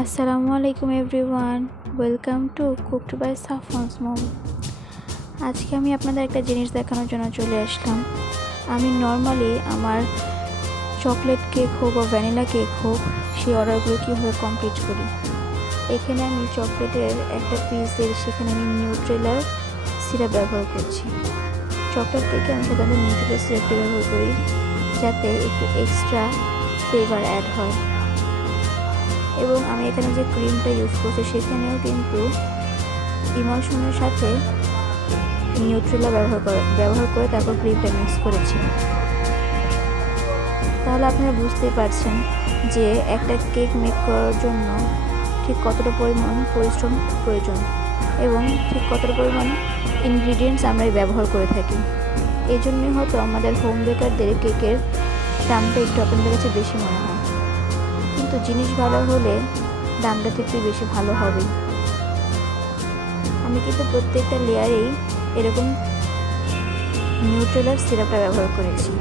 আসসালামু আলাইকুম everyone, welcome to cooked by Safwan's mom. আজকে আমি আপনাদের একটা জিনিস দেখানোর জন্য চলে আসলাম। আমি নর্মালি আমার চকলেট কেক হোক বা ভ্যানিলা কেক হোক, সেই অর্ডারগুলো কীভাবে কমপ্লিট করি। এখানে আমি চকলেটের একটা পিসের সেখানে আমি নিউট্রেলার সিরাপ ব্যবহার করছি। চকলেট কেকে আমি সাধারণত নিউট্রেলার সিরাপটি ব্যবহার করি যাতে একটু এক্সট্রা ফ্লেভার অ্যাড হয়। এবং আমি এখানে যে ক্রিমটা ইউজ করছি সেখানেও কিন্তু ইমালশনের সাথে নিউট্রেলা ব্যবহার করে তারপর ক্রিমটা মিক্স করেছি। তাহলে আপনারা বুঝতেই পারছেন যে একটা কেক মেক করার জন্য ঠিক কতটা পরিমাণ পরিশ্রম প্রয়োজন এবং ঠিক কতটা পরিমাণ ইনগ্রিডিয়েন্টস আমরা ব্যবহার করে থাকি। এই জন্যই হয়তো আমাদের হোম বেকারদের কেকের দামটা একটু আপনাদের কাছে বেশি মনে হয়, কিন্তু জিনিস ভালো হলে দামটা একটু বেশি ভালো হবে। আমি কিন্তু প্রত্যেকটা লেয়ারেই এরকম নিউট্রেলার সিরাপটা ব্যবহার করেছি।